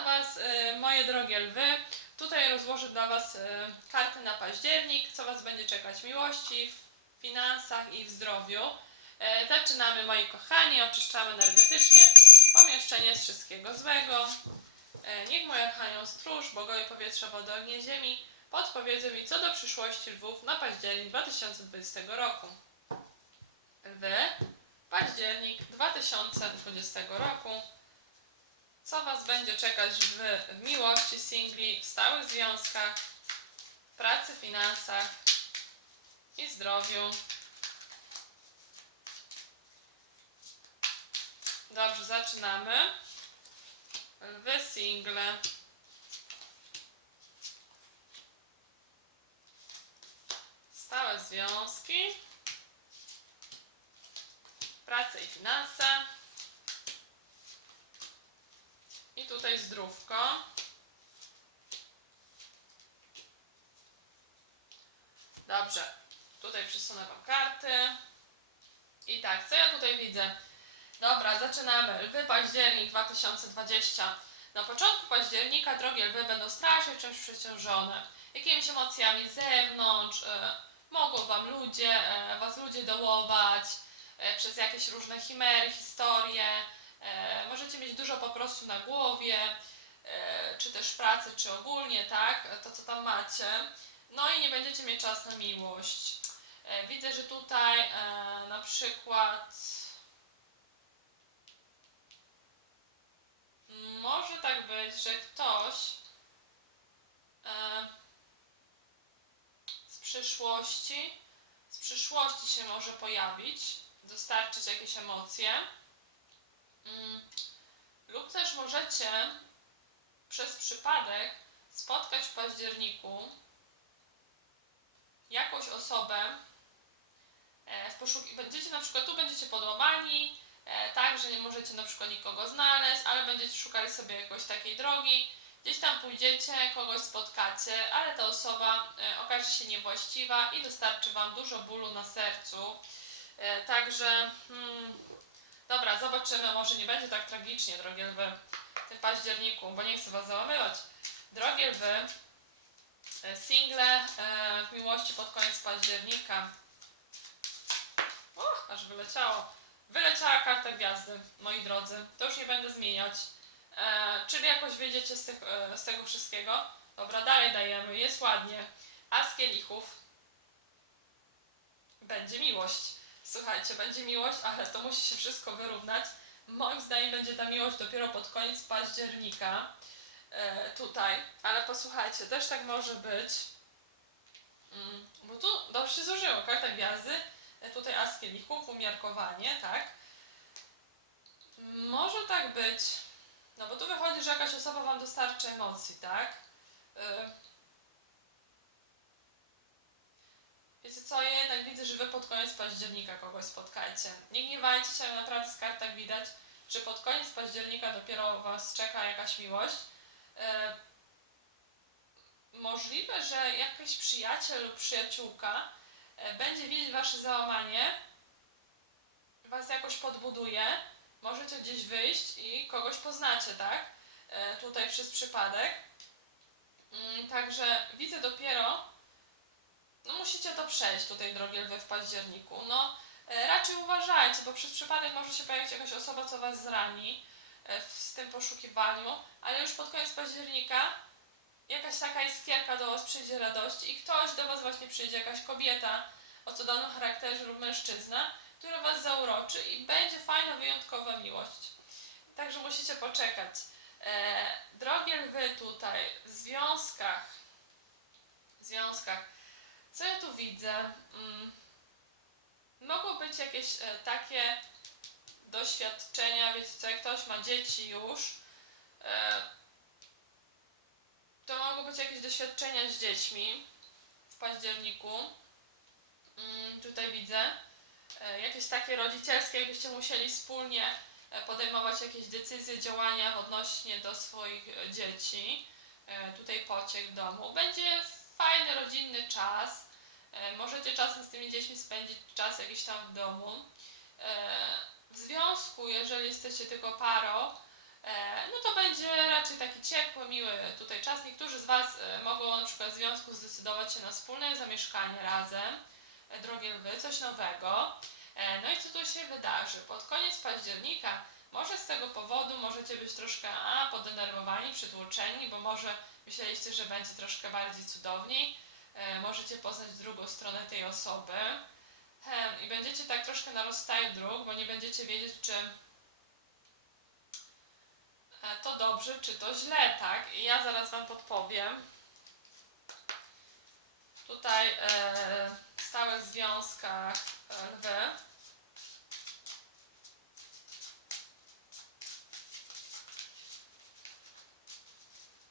Was, e, moje drogie lwy. Tutaj rozłożę dla Was e, karty na październik, co Was będzie czekać w miłości, w finansach i w zdrowiu. E, Zaczynamy, moi kochani, oczyszczamy energetycznie pomieszczenie z wszystkiego złego. Niech mój archanioł stróż, bogowie powietrza, wody, ognia, ziemi podpowiedzą mi co do przyszłości lwów na październik 2020 roku. Lwy, październik 2020 roku. Co Was będzie czekać w, miłości, singli, w stałych związkach, pracy, finansach i zdrowiu. Dobrze, zaczynamy. Lwy single. Stałe związki. Praca i finanse. I tutaj zdrówko. Dobrze. Tutaj przesunę Wam karty. I tak, co ja tutaj widzę? Dobra, zaczynamy. Lwy październik 2020. Na początku października drogie lwy będą strasznie czymś przeciążone. Jakimiś emocjami z zewnątrz. E, mogą Wam ludzie, e, Was ludzie dołować e, przez jakieś różne chimery, historie. E, możecie mieć dużo po prostu na głowie, e, czy też w pracy, czy ogólnie, tak? To, co tam macie. No i nie będziecie mieć czas na miłość. E, widzę, że tutaj na przykład może tak być, że ktoś z przyszłości, z przyszłości się może pojawić, dostarczyć jakieś emocje. Mm, lub też możecie przez przypadek spotkać w październiku jakąś osobę, e, w poszuki- będziecie na przykład tu będziecie podłamani, e, tak, że nie możecie na przykład nikogo znaleźć, ale będziecie szukali sobie jakoś takiej drogi, gdzieś tam pójdziecie, kogoś spotkacie, ale ta osoba e, okaże się niewłaściwa i dostarczy Wam dużo bólu na sercu. Także, hmm, dobra, zobaczymy, może nie będzie tak tragicznie, drogie lwy, w tym październiku, bo nie chcę Was załamywać. Drogie lwy, e, single e, w miłości pod koniec października. O, aż wyleciało. Wyleciała karta gwiazdy, moi drodzy. To już nie będę zmieniać. E, czyli jakoś wyjdziecie z, tych, z tego wszystkiego. Dobra, dalej dajemy. Jest ładnie. A z kielichów będzie miłość. Słuchajcie, będzie miłość, ale to musi się wszystko wyrównać. Moim zdaniem będzie ta miłość dopiero pod koniec października. E, tutaj. Ale posłuchajcie, też tak może być. Mm, bo tu dobrze się zużyło. Karta gwiazdy. E, tutaj as kielichów, umiarkowanie, tak? Może tak być. No bo tu wychodzi, że jakaś osoba wam dostarczy emocji, tak? Y, Wiecie co, ja jednak widzę, że wy pod koniec października kogoś spotkajcie. Nie gniewajcie się, ale naprawdę z kartach widać, że pod koniec października dopiero was czeka jakaś miłość. Y, Możliwe, że jakiś przyjaciel lub przyjaciółka y, będzie widzieć wasze załamanie, was jakoś podbuduje, możecie gdzieś wyjść i kogoś poznacie, tak? E, tutaj przez przypadek. Mm, Także widzę dopiero, no musicie to przejść tutaj, drogie lwy, w październiku. No e, raczej uważajcie, bo przez przypadek może się pojawić jakaś osoba, co was zrani e, w- tym poszukiwaniu, ale już pod koniec października jakaś taka iskierka do was przyjdzie radości i ktoś do was właśnie przyjdzie, jakaś kobieta o cudownym charakterze lub mężczyzna, który was zauroczy i będzie fajna, wyjątkowa miłość. Także musicie poczekać. E, drogie lwy tutaj, w związkach, w związkach, co ja tu widzę? Mm, mogą być jakieś e, takie doświadczenia, wiecie co, jak ktoś ma dzieci już, e, to mogą być jakieś doświadczenia z dziećmi w październiku. Mm, tutaj widzę e, jakieś takie rodzicielskie, jakbyście musieli wspólnie e, podejmować jakieś decyzje, działania w odnośnie do swoich e, dzieci. E, Tutaj pociek w domu. Będzie fajny, rodzinny czas. E, Możecie czasem z tymi dziećmi spędzić czas jakiś tam w domu. E, W związku, jeżeli jesteście tylko parą, e, no to będzie raczej taki ciepły, miły tutaj czas. Niektórzy z Was mogą na przykład w związku zdecydować się na wspólne zamieszkanie razem, drogie lwy, coś nowego. No i co tu się wydarzy? Pod koniec października może z tego powodu możecie być troszkę a, podenerwowani, przytłoczeni, bo może myśleliście, że będzie troszkę bardziej cudowniej. Możecie poznać drugą stronę tej osoby. I będziecie tak troszkę na rozstaju dróg, bo nie będziecie wiedzieć, czy e, to dobrze, czy to źle, tak? I ja zaraz Wam podpowiem. Tutaj e, w stałych związkach e, lwy.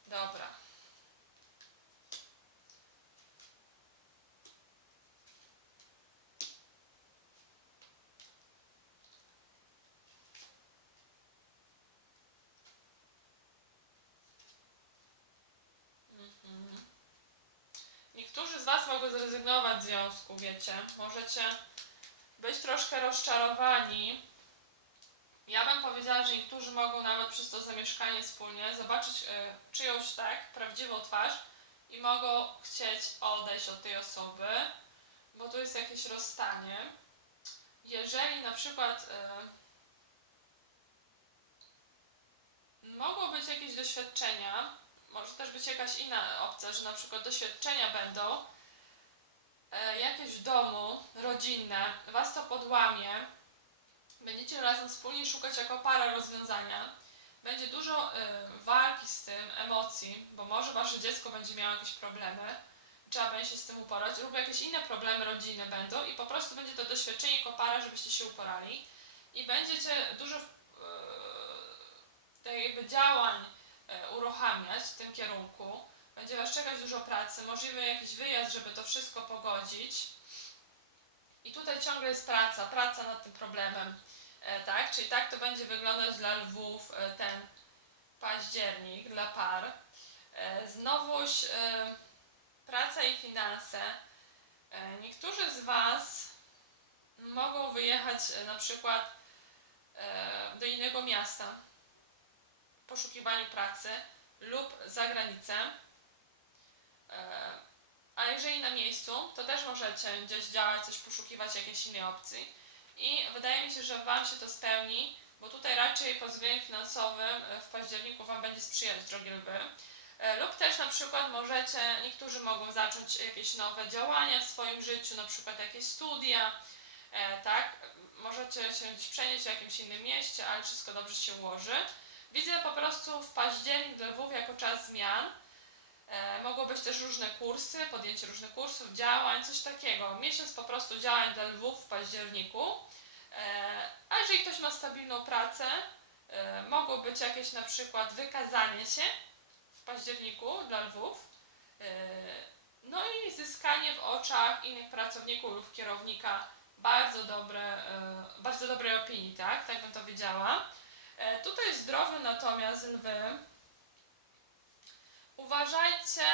Dobra. Mhm. Mogą zrezygnować z związku, wiecie. Możecie być troszkę rozczarowani. Ja bym powiedziała, że niektórzy mogą nawet przez to zamieszkanie wspólnie zobaczyć e, czyjąś tak, prawdziwą twarz i mogą chcieć odejść od tej osoby, bo tu jest jakieś rozstanie. Jeżeli na przykład e, mogą być jakieś doświadczenia, może też być jakaś inna opcja, że na przykład doświadczenia będą jakieś w domu, rodzinne, was to podłamie, będziecie razem wspólnie szukać jako para rozwiązania. Będzie dużo e, walki z tym, emocji, bo może wasze dziecko będzie miało jakieś problemy, trzeba będzie się z tym uporać, lub jakieś inne problemy rodzinne będą i po prostu będzie to doświadczenie jako para, żebyście się uporali i będziecie dużo e, tak jakby działań e, uruchamiać w tym kierunku. Będzie Was czekać dużo pracy, możliwy jakiś wyjazd, żeby to wszystko pogodzić. I tutaj ciągle jest praca, praca nad tym problemem, e, tak? Czyli tak to będzie wyglądać dla lwów e, ten październik, dla par. E, znowuż praca i finanse. Niektórzy z Was mogą wyjechać na przykład do innego miasta w poszukiwaniu pracy lub za granicę. E, A jeżeli na miejscu, to też możecie gdzieś działać, coś poszukiwać jakiejś innej opcji. I wydaje mi się, że Wam się to spełni, bo tutaj raczej pod względem finansowym e, w październiku Wam będzie sprzyjać, drogie lwy. E, Lub też na przykład możecie, niektórzy mogą zacząć jakieś nowe działania w swoim życiu, na przykład jakieś studia, tak? Możecie się gdzieś przenieść w jakimś innym mieście, ale wszystko dobrze się ułoży. Widzę po prostu w październik dla lwów jako czas zmian. E, mogą być też różne kursy, podjęcie różnych kursów, działań, coś takiego. Miesiąc po prostu działań dla lwów w październiku. E, a jeżeli ktoś ma stabilną pracę, e, mogło być jakieś na przykład wykazanie się w październiku dla lwów. No i zyskanie w oczach innych pracowników lub kierownika bardzo, dobre, bardzo dobrej opinii, tak? Tak bym to wiedziała. E, Tutaj zdrowy natomiast lwy. Uważajcie,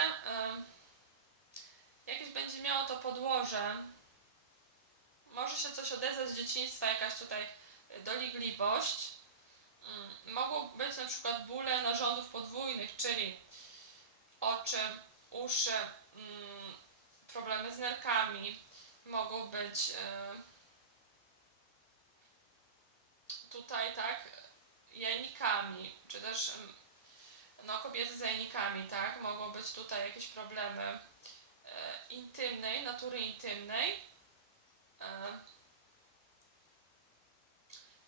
jakieś będzie miało to podłoże. Może się coś odezwać z dzieciństwa, jakaś tutaj dolegliwość. Mm, Mogą być na przykład bóle narządów podwójnych, czyli oczy, uszy, mm, problemy z nerkami. Mogą być e, tutaj, tak, jajnikami, czy też no, kobiety z jajnikami, tak, mogą być tutaj jakieś problemy e, intymnej, natury intymnej. E,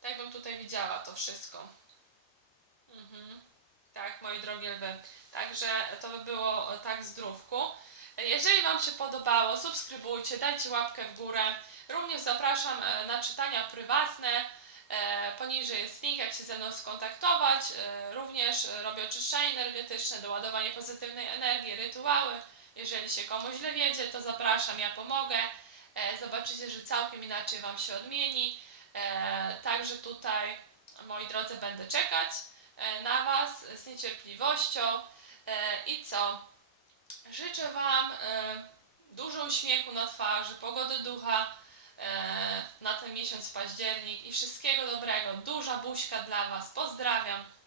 tak bym tutaj widziała to wszystko. Mhm. Tak, moi drogie lwy. Także to by było tak zdrówku. Jeżeli Wam się podobało, subskrybujcie, dajcie łapkę w górę. Również zapraszam e, na czytania prywatne. E, Poniżej jest link, jak się ze mną skontaktować. E, Również robię oczyszczanie energetyczne, doładowanie pozytywnej energii, rytuały. Jeżeli się komuś źle wiedzie, to zapraszam, ja pomogę. E, Zobaczycie, że całkiem inaczej Wam się odmieni. Także tutaj, moi drodzy, będę czekać na Was z niecierpliwością. I co? Życzę Wam dużo uśmiechu na twarzy, pogody ducha na ten miesiąc październik i wszystkiego dobrego. Duża buźka dla Was. Pozdrawiam.